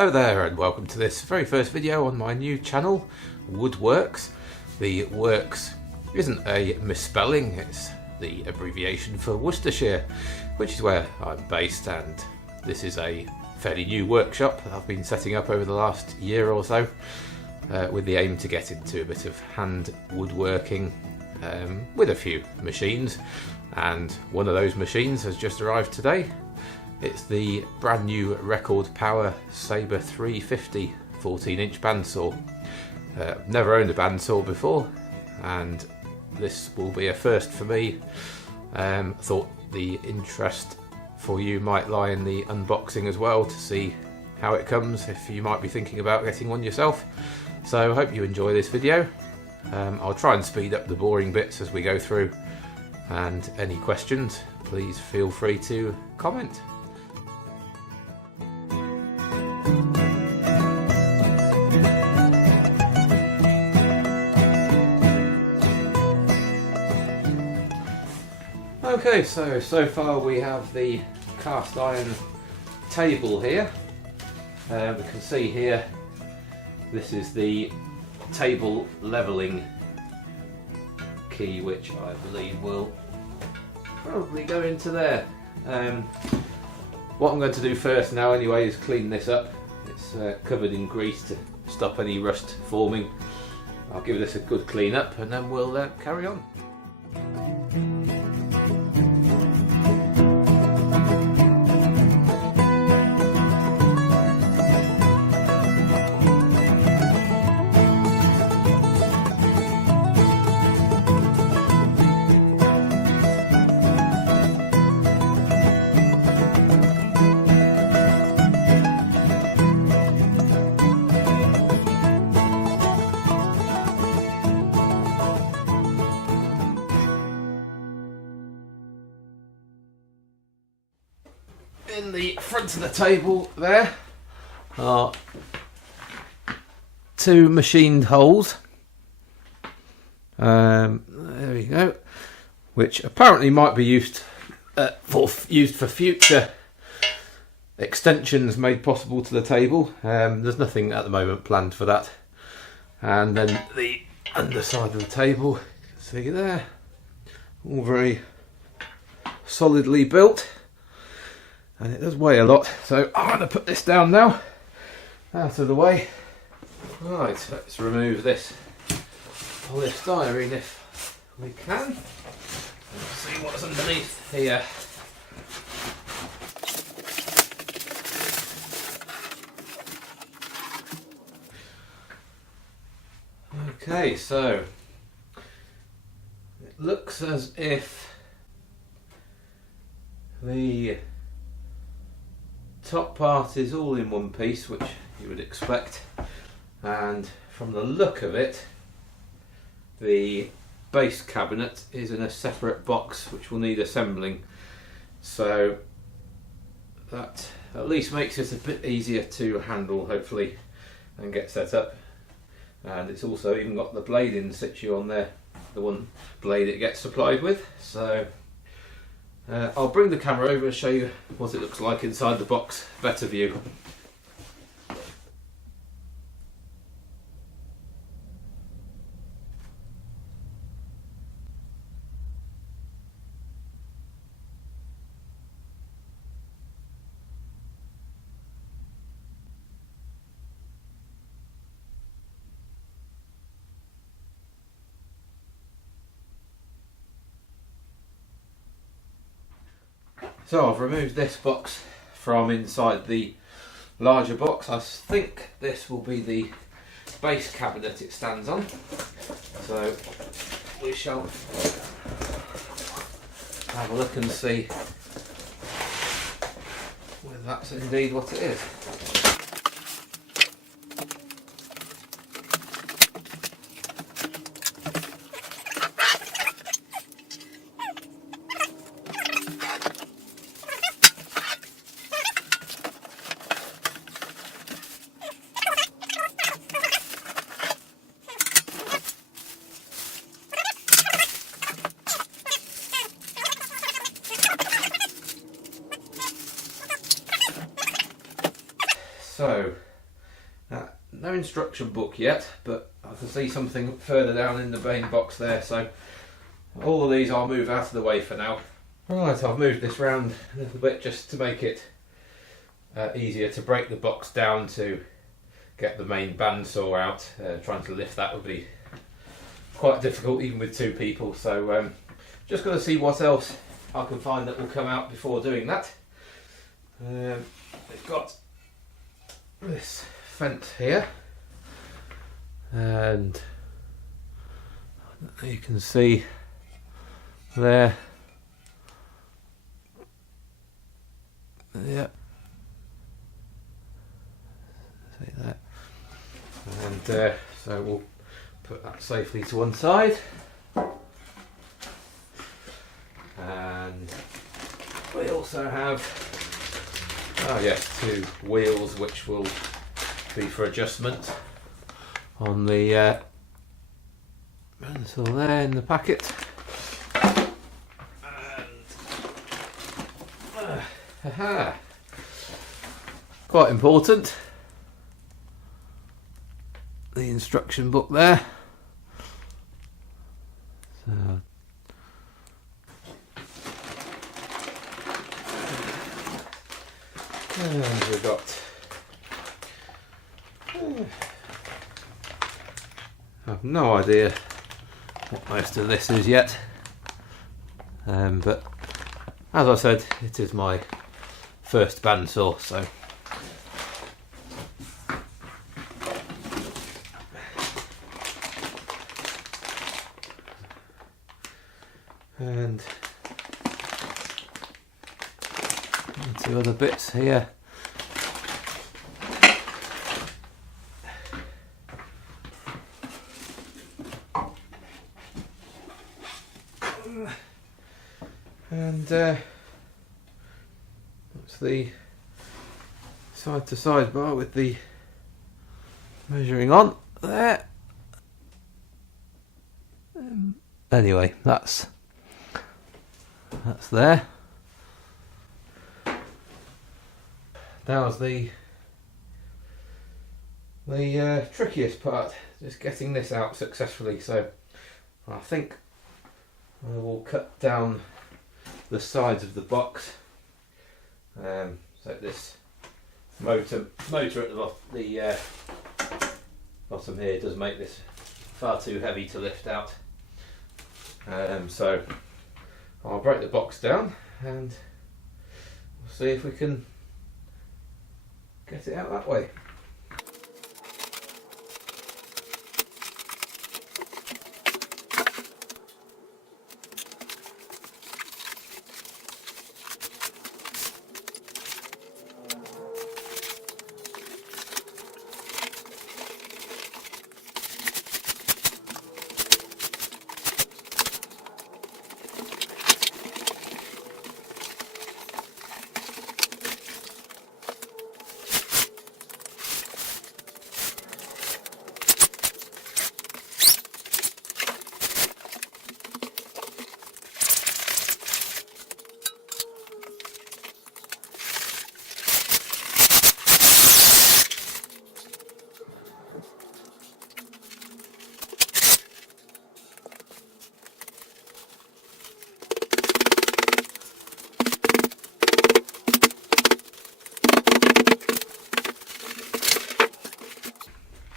Hello there and welcome to this very first video on my new channel, Woodworks. The works isn't a misspelling, it's the abbreviation for Worcestershire, which is where I'm based, and this is a fairly new workshop that I've been setting up over the last year or so with the aim to get into a bit of hand woodworking with a few machines, and one of those machines has just arrived today. It's the brand new record power Sabre 350 14-inch bandsaw. Never owned a bandsaw before, and this will be a first for me. Thought the interest for you might lie in the unboxing as well, to see how it comes if you might be thinking about getting one yourself. So I hope you enjoy this video. I'll try and speed up the boring bits as we go through, and any questions please feel free to comment. Okay, so far we have the cast iron table here. We can see here, this is the table levelling key, which I believe will probably go into there. What I'm going to do first now anyway is clean this up. It's covered in grease to stop any rust forming. I'll give this a good clean up and then we'll carry on. In the front of the table there are two machined holes, there we go, which apparently might be used for future extensions made possible to the table. There's nothing at the moment planned for that. And then the underside of the table, you can see there, all very solidly built. And it does weigh a lot, so I'm going to put this down now, out of the way. Right, let's remove this polystyrene if we can. Let's see what's underneath here. Okay, so it looks as if the top part is all in one piece, which you would expect, and from the look of it the base cabinet is in a separate box which will need assembling, so that at least makes it a bit easier to handle, hopefully, and get set up. And it's also even got the blade in situ on there, the one blade it gets supplied with. So I'll bring the camera over and show you what it looks like inside the box, better view. So I've removed this box from inside the larger box. I think this will be the base cabinet it stands on. So we shall have a look and see whether that's indeed what it is. So No instruction book yet, but I can see something further down in the main box there, so all of these I'll move out of the way for now. Right, I've moved this round a little bit just to make it easier to break the box down to get the main bandsaw out. Trying to lift that would be quite difficult even with two people, so just got to see what else I can find that will come out before doing that. We've got this fence here, and you can see there, yeah, see that, and so we'll put that safely to one side, and we also have, oh yes, two wheels which will be for adjustment on the bandsaw there in the packet. And quite important, the instruction book there. So and we've got I have no idea what most of this is yet, but as I said, it is my first bandsaw, so and two other bits here. And that's the side-to-side bar with the measuring on there. Anyway, that's there. Now's the trickiest part, just getting this out successfully. So I think I will cut down the sides of the box, so this motor at the bottom here does make this far too heavy to lift out, so I'll break the box down and we'll see if we can get it out that way.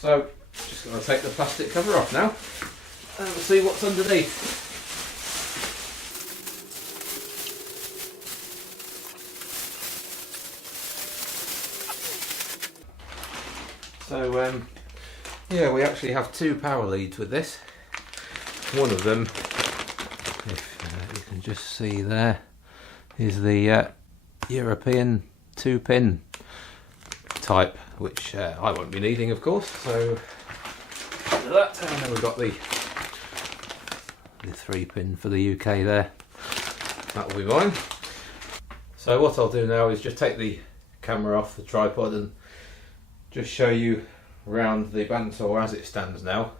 So, just going to take the plastic cover off now and we'll see what's underneath. So, yeah, we actually have two power leads with this. One of them, if you can just see there, is the European 2-pin type, which I won't be needing, of course. So that, and then we've got the 3-pin for the UK there. That will be mine. So what I'll do now is just take the camera off the tripod and just show you around the bandsaw as it stands now,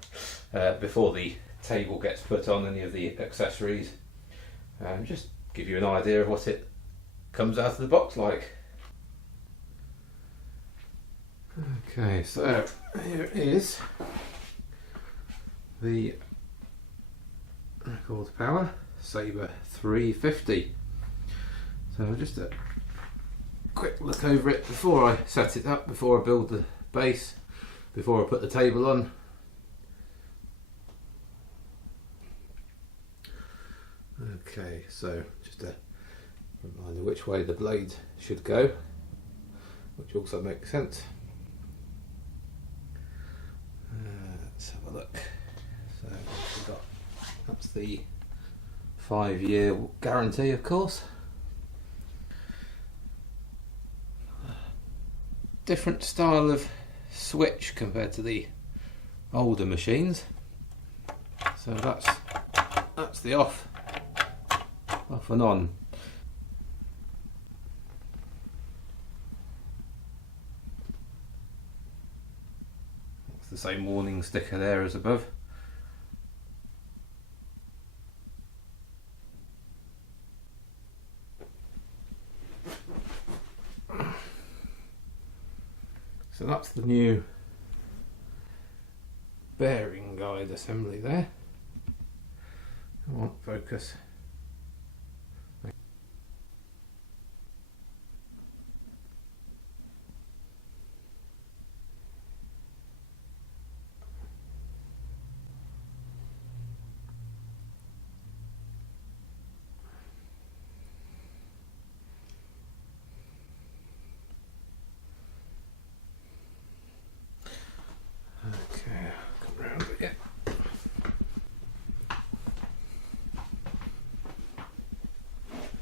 before the table gets put on any of the accessories, and just give you an idea of what it comes out of the box like. Okay, so here is the record power Sabre 350. So just a quick look over it before I set it up, before I build the base, before I put the table on. Okay, so just a reminder which way the blade should go, which also makes sense. Let's have a look. So we've got, that's the 5-year guarantee, of course. Different style of switch compared to the older machines. So that's the off and on. It's the same warning sticker there as above. So that's the new bearing guide assembly there. Come on, focus. Okay, come round it, yeah.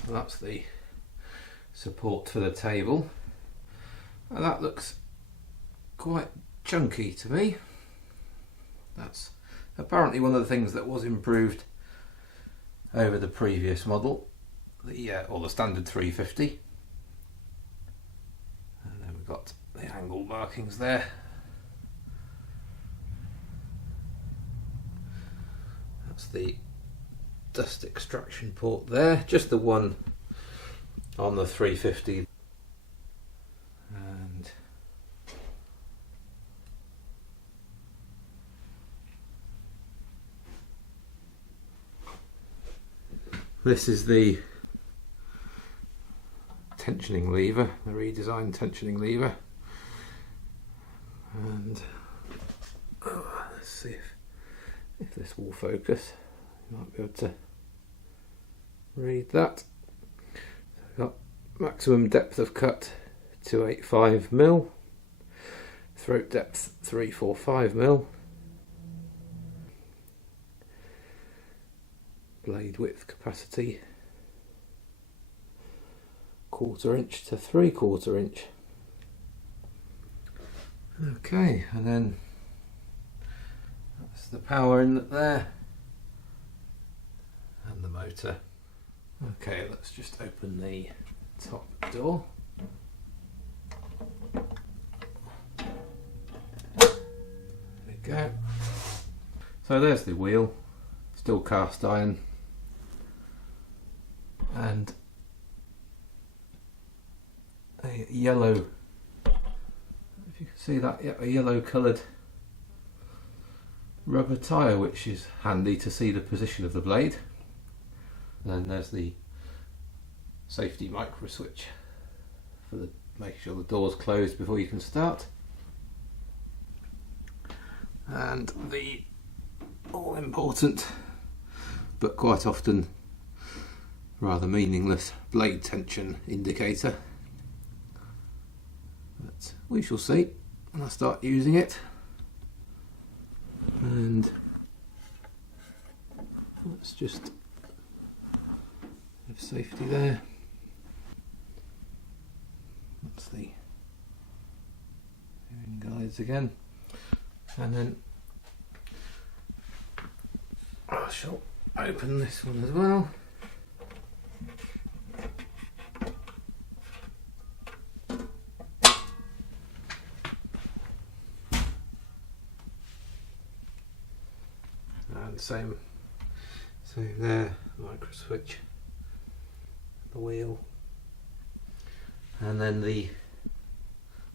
And that's the support for the table, and that looks quite chunky to me. That's apparently one of the things that was improved over the previous model, or the standard 350. And then we've got the angle markings there. That's the dust extraction port there, just the one on the 350. And this is the tensioning lever, the redesigned tensioning lever. And let's see if this will focus. You might be able to read that. So we've got maximum depth of cut 285mm, throat depth 345mm, blade width capacity 1/4 inch to 3/4 inch. Okay, and then that's the power inlet there and the motor. Okay, let's just open the top door. There we go. So there's the wheel, still cast iron, and a yellow, if you can see that, yeah, a yellow coloured rubber tyre, which is handy to see the position of the blade. And then there's the safety micro switch for making sure the door's closed before you can start. And the all important but quite often rather meaningless blade tension indicator. But we shall see when I start using it. And let's just have safety there. That's the guides again, and then I shall open this one as well. And same there, micro switch, the wheel, and then the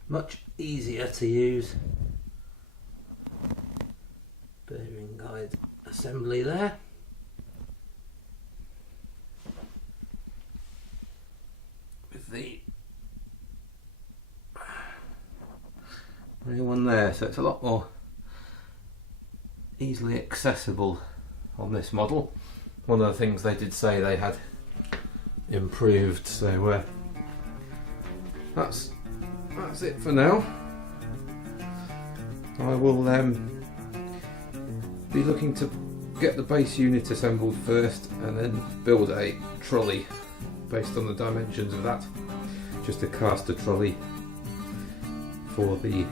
much easier to use. Bearing guide assembly there. With the real one there, so it's a lot more easily accessible on this model. One of the things they did say they had improved, so that's it for now. I will be looking to get the base unit assembled first and then build a trolley based on the dimensions of that. Just a caster trolley for the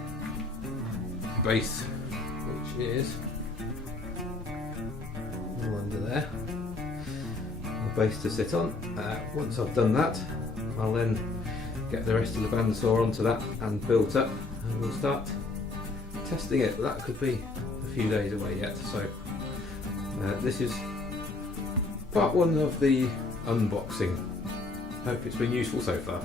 base, which is all under there. The base to sit on. Once I've done that, I'll then get the rest of the bandsaw onto that and built up, and we'll start testing it. But that could be a few days away yet, so this is part one of the unboxing. Hope it's been useful so far.